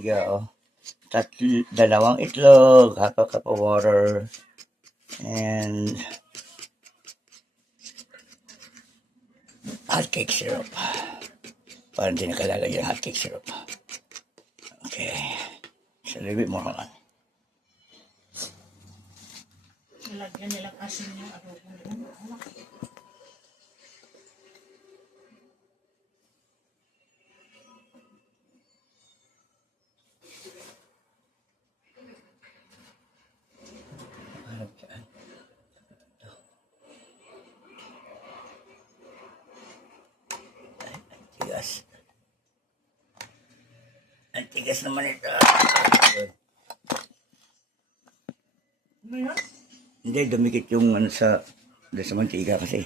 Sige, oh. Dalawang itlog, half a cup of water, and hot cake syrup. Parang hindi nakalagay yung hot cake syrup. Okay. So, a little bit more on. Nalagyan nilang asin yung adobo nila. Tigas. Ang tigas naman ito. Ano yun? Hindi, dumikit yung ano sa mantika kasi.